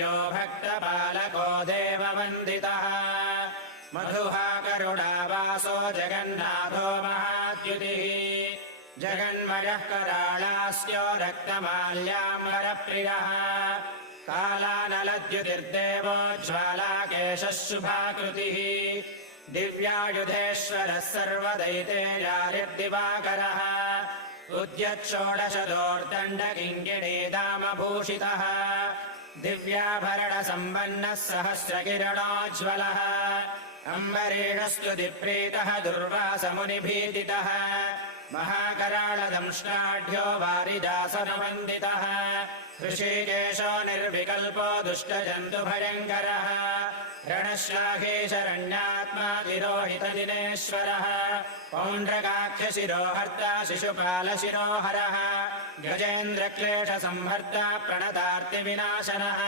यो भक्तपालको देववन्दितः मधुहा करुणावासो जगन्नाथो महाद्युतिः जगन्मयः कराळास्यो रक्तमाल्याम्बरप्रियः कालानलद्युतिर्देवो ज्वालाकेशः शुभाकृतिः दिव्यायुधेश्वरः सर्वदैतेयारिर्दिवाकरः उद्यच्छोडशदोर्दण्डकिङ्किणीदामभूषितः दिव्याभरणसम्पन्नः सहस्रकिरणोज्ज्वलः अम्बरीषस्तुतिप्रीतः दुर्वासमुनिभीतितः महाकराळदंष्ट्राढ्यो वारिदासनवन्दितः ऋषिकेशो निर्विकल्पो दुष्टजन्तुभयङ्करः रणश्लाघेशरण्यात्मा तिरोहितदिनेश्वरः पौण्ड्रकाक्षशिरोहर्ता शिशुपालशिरोहरः गजेन्द्रक्लेशसंहर्ता प्रणतार्तिविनाशनः